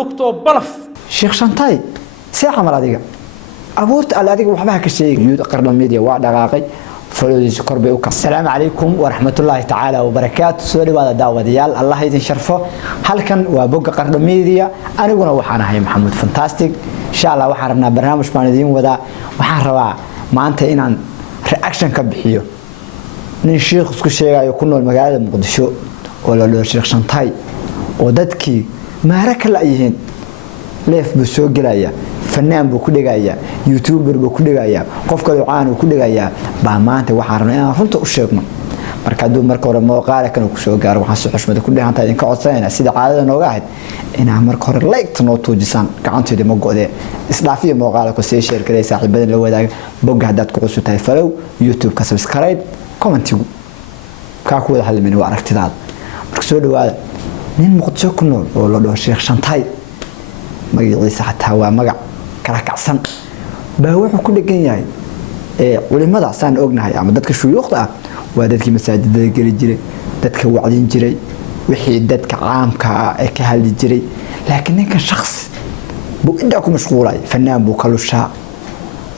دكتور بلف شيخ شنطاي ساعة مرادية أبورت على هذيك وحبها كشيء يود قرن الميديا وعدقاقي فلو سكر بيوك السلام عليكم ورحمة الله تعالى وبركاته سوري وهذا دعوة ديال الله يدين شرفه هل كان وبوق قرن الميديا أنا قلنا وحنا هاي محمد فانتاستيك إن شاء الله وحرنا برنامج ماندين وذا وحروا ما أنت إن رياكشن كبحيو نشيخ سكو شيء يكون المجال المقدسو ولا لو شيخ شنطاي ودتكي ما ركل أيهن ليف بسوق جلايا فنان بكل جايا يوتيوبر بكل جايا قف كلوعان بكل جايا بعمانته وحرنا أنا فهمت أشيكنا مركزو مركور الموقع كانوا كسوق جار وحسوا حشمة كل هان تاين كعصينا سيد عادة نوجاهد إنها مركور لايك تنوتو جسان كعنتي دي موجودة إسلافية موقع كسي شير كذا صاحب بدل لو ذا بوجه دات كعصو تايفلو يوتيوب كسبسكرايب كومنتيو كاكو هذا حل من وعرفت هذا مركزو هذا من مقدسو كنول ولا لو شيخ شنطاي magaciisa xataa waa magac kala kacsan baa wuxuu ku dhagan yahay culimada saan ognahay ama dadka shuyuukhda ah waa dadkii masaajidada gali jiray dadka wacdin jiray wixii dadka caamka ah ee ka hadli jiray laakiin ninka shakhs buu inta ku mashquulay fanaan buu ka lushaa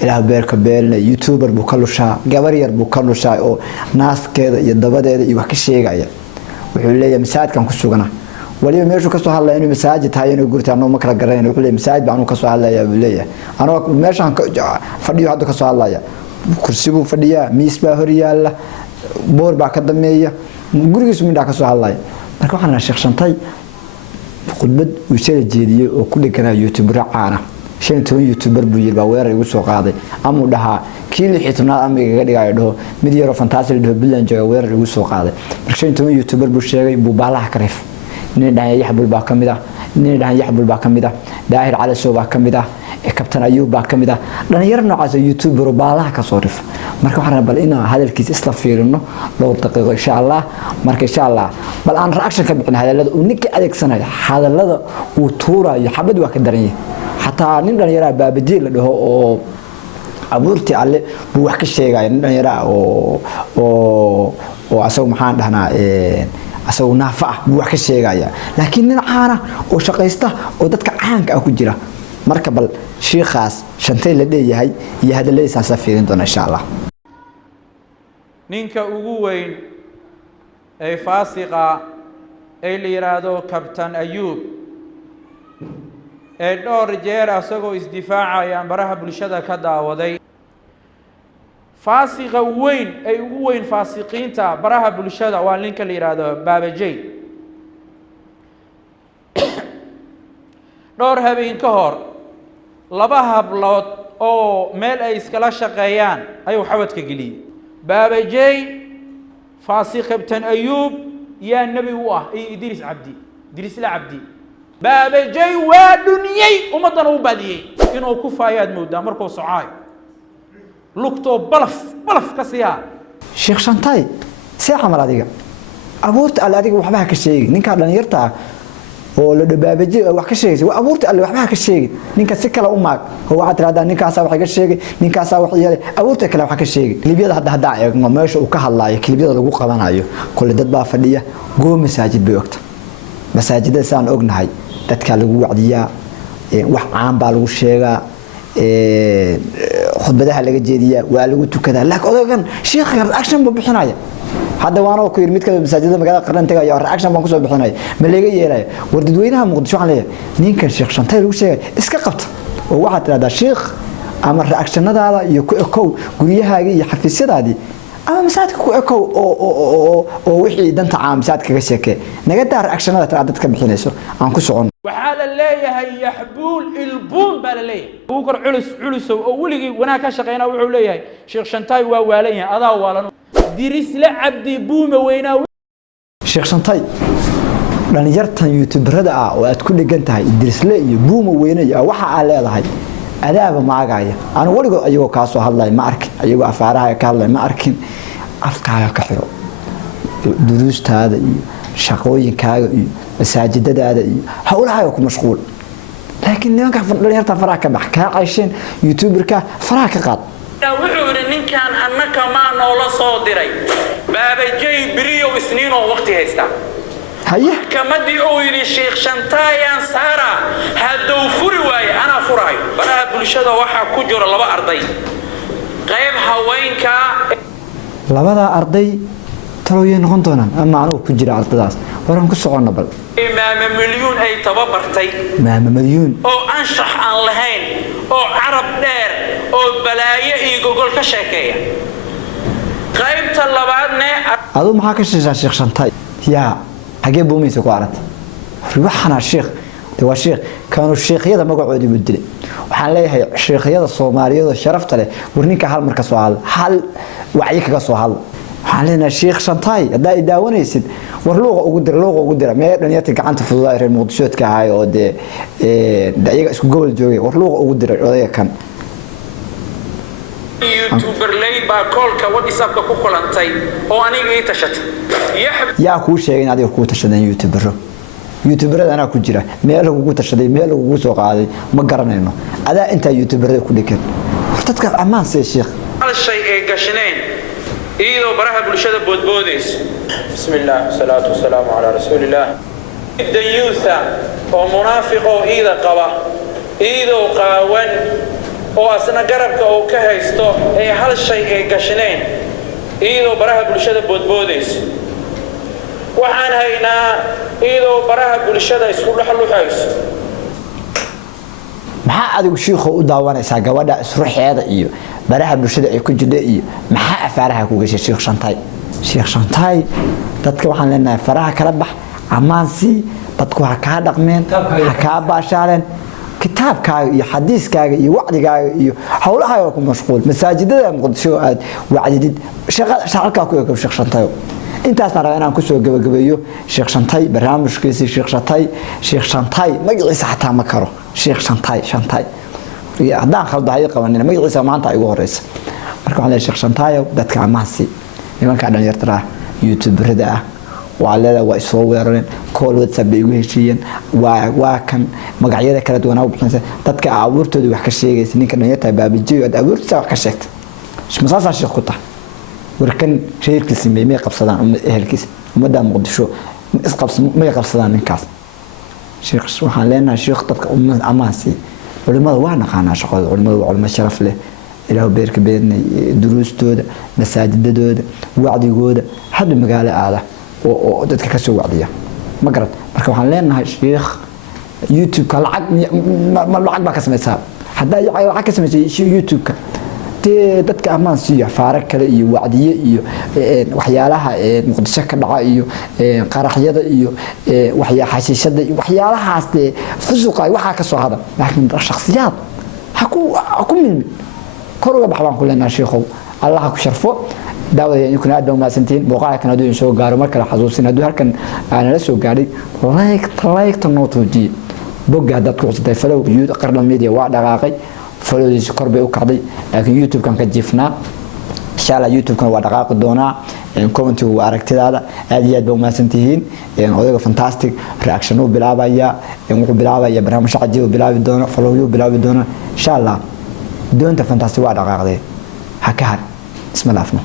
ilaa beerka beelna youtuber buu ka lushaa gabar yar buu ka lushaa oo naaskeeda iyo dabadeeda iyo wax ka sheegaya wuxuu leeyahay masaajidkan ku sugana waliba meeshu ka soo hadlay inuu masaajid tahay inuu gurta anoo ma kala garanayno wuxuu leeyahay masaajid baan ka soo hadlaya buu leeyahay anoo meeshan fadhiyo hadda ka soo hadlaya kursi buu fadhiyaa miis baa hor yaala boor baa ka dameeya gurigiisu midha ka soo hadlaya marka waxaan sheekh shantay khudbad uu soo jeediyay oo ku dhiganaa youtuber caana shan youtuber buu yiri baa weerar igu soo qaaday ama dhaha kiil xitnaad ama iga dhigayo dhaho mid yar oo fantastic dhaho bilan jooga weerar igu soo qaaday marka shan youtuber buu sheegay buu baalaha ka reef nin dhahay yaxbul baa kamida nin dhahay yaxbul baa kamida daahir cali soo baa kamida kabtan ayub baa kamida dhalinyaro noocaas youtuber baalaha ka soo rif marka waxaan bal inaan hadalkiisa isla fiirino dhowr daqiiqo insha Allah marka insha Allah bal aan reaction ka bixin hadalada uu ninka adeegsanay hadalada uu tuurayo xabad waa ka daran yahay hatta nin dhalinyaro baabajii la dhaho oo abuurti alle buu wax ka sheegay nin dhalinyaro oo asagu maxaan dhahnaa asoo naafa buu wax ka sheegaya laakiin nin caana oo shaqaysta oo dadka caanka ah ku jira marka bal sheekhaas shantay la leeyahay iyo hadaladiisa safiirin doona insha Allah ninka ugu weyn ee faasiqa ee la yiraahdo kabtan ayub ee dhowr jeer asagoo isdifaacaya baraha bulshada ka daawaday فاسقة وين أي وين فاسقين تا براها بالشدة واللينك اللي يرادو بابجي دور هبين كهر لبها بلوت أو مال أي سكلا شقيان أيو حوت كجلي بابجي فاسق ابن أيوب يا النبي واه إي إدريس عبدي إدريس لا عبدي بابجي ودنيي ومدن وبدي إنه كفايات مودا مركو صعاي لوكتو بلف كسيا شيخ شنطاي ساعة مرادية أبورت على هذيك وحبها كشيء نينكا دنيرتا ولا دبابجي wax ka sheegay waa abuurta alle waxba ka sheegay ninka si kala u maag oo waxa tiraahdaa ninkaas wax ka sheegay ninkaas wax yeelay abuurta kale wax ka sheegay klibiyada hadda eegno meesha uu ka hadlaayo klibiyada lagu qabanayo kulli dad baa fadhiya goo masaajid bay ogta masaajidada saan ognahay dadka lagu wacdiyaa wax caan baa lagu sheegaa khudbadaha laga jeediyaa waa lagu tukadaa laakiin odagan sheekh reaction buu bixinaya hadda waana ku yiri mid kale masaajidada magaalada qaran tagayo reaction baan ku soo bixinay ma laga yeelay war dadweynaha muqdisho waxaan leeyahay ninkan sheekh shantay lagu sheegay iska qabta oo waxa tiraahdaa sheekh ama reactionadaada iyo ku ekow guriyahaaga iyo xafiisyadaadii ama masaajidka ku ekow oo wixii danta caam masaajidka kaga sheekay naga daar reactionada dadka bixinayso aan ku socon وحال الليهي يحبول البوم بالليه بوكر علس أولي وانا كشقينا وعليه شيخ شنطاي وواليه أضا والانو ديريس لعبدي بوم وينا شيخ شنطاي لأن يرتن يوتيوبر هذا وقت كل جنتها ديريس لي بوم وينا وحا على هذا أداب معك أنا ولي أيوة كاسو هالله ما أركن أيوة أفعالها كهالله ما أركن أفكارها كحلو دروس هذا شقوي كاغ مساجد هذا هؤلاء يكون مشغول لكن نيانك دليرتا فراك بحكا عايشين يوتيوبر كا فراك قاد وحور إن كان أنك ما نولا صادري بابا جاي بريو سنين ووقت هيستا haye كمدي أو يري شيخ شنتايان سارة هادو فري واي أنا فراي بلا بلشة وحى كجور لبا أرضي قيب هوينك labada arday talooyin noqon doonaan ama anigu ku jira ardadaas waran ku socono bal إمام مليون أي تببرتي maama madyuun أو أنشح عن لهين أو عرب دير أو بلايا يقول كشكية قيب طلباتنا aduu maxaa ka sheeshaa sheekh shantay yaa xagee buumaysa ku aragtay waxana sheekh waa sheekh kaanu sheekhyada magacoodii buu dilay waxaan leeyahay sheekhyada Soomaaliyeed sharafta leh warninka hal marka soo hadal hal wacyi kaga soo hadal waxaan leenahay sheekh shantay hadaa i daawanaysid war looqa ugu dira mee dhalinyarta gacanta fududaa reer muqdishoodka ahay oo de iyaga isku gobol joogay war looqa ugu dira odayga kan يوتيوبر لي باكولك واتساب ku kulantay oo aniga ii tashatay yaa ku sheegay in adiga ku tashadeen youtuberada ana ku jira meel ugu tashaday meel ugu soo qaaday ma garanayno adaa inta youtuberada ku dhigan dadka amaan say sheekh hal shay ay gashneen iyadoo baraha bulshada boodboodays bismillah salatu wassalamu ala rasulillah dayuutha oo munaafiq oo ida qaba iyadoo qaawan oo asna garabka oo ka haysto ay hal shay ay gashneen iyadoo baraha bulshada boodboodays waxaan haynaa iyadoo baraha bulshada isku dhaxluxayso maxaa adigu sheekhu u daawanaysaa gabadha isruuxeeda iyo baraha bulshada ay ku jirto iyo maxaa afaaraha ku gashay sheekh shantay dadka waxaan leenahay faraha kala bax amaansi dadku ha ka dhaqmeen ha ka baashaaleen kitaabkaaga iyo xadiiskaaga iyo wacdigaaga iyo hawlaha ku mashquul masaajidada muqdisho aad wacdidid shaqalka ku eego sheekh shantay intaas aan rabaa inaan ku soo gabagabeeyo sheekh shantay barnaamijkiisa sheekh shantay magaciisa xataa ma karo sheekh shantay haddaan khaldahay qabanina magaciisa maanta ay ugu horeysa marka waxaan leeyahay sheekh shantay dadka amaasi nimanka dhalinyarada youtuberada ah waa leedahay waa soo weerareen call WhatsApp bay ugu heshiiyeen waa kan magacyada kala duwan oo bixinaysa dadka abuurtooda wax ka sheegaysa ninka dhalinyarada baabijiyo abuurtiisa wax ka sheegta masaasa sheekh ku tahay warkan sheekhiisa meemay qabsadaan ehelkiisa umada muqdisho ma qabsadaan ninkaas sheekh waxaan leenahay sheekh dadka amaasi culimada waa naqaanaa shaqada culimada waa culimo sharaf leh ilaahu beerka beernay duruustooda masaajidadooda wacdigooda hadda magaalo aada oo dadka ka soo wacdiya ma garad marka waxaan leenahay sheekh youtube-ka lacag baa ka samaysaa haddaa lacag ka samaysay youtube-ka dadka amaan siiyo faara kale iyo wacdiye iyo waxyaalaha muqdisho ka dhaca iyo qaraxyada iyo xashiishada iyo waxyaalahaas fusuqa waxa ka soo hada laakiin shakhsiyaad ha ku milmi kor uga baxbaan ku leenahay sheekhow allah ku sharfo daawada inkuna aad ma santiin muuqaalkan haduu soo gaaro marka la xasuusin haduu halkan aan la soo gaaray like nootooji bogga dadku cusubtay follow qarna media waa dhaqaaqay follow kor bay u kacday laakiin youtube kan ka jifnaa insha Allah youtube kan waa dhaqaaqi doonaa comment waa aragtidaada aad iyo aad ba ma santiin odayga fantastic reaction uu bilaabaya wuxuu bilaabaya barnaamij cajiib uu bilaabi doona follow uu bilaabi doona insha Allah doonta fantastic waa dhaqaaqday ha ka har isma laafno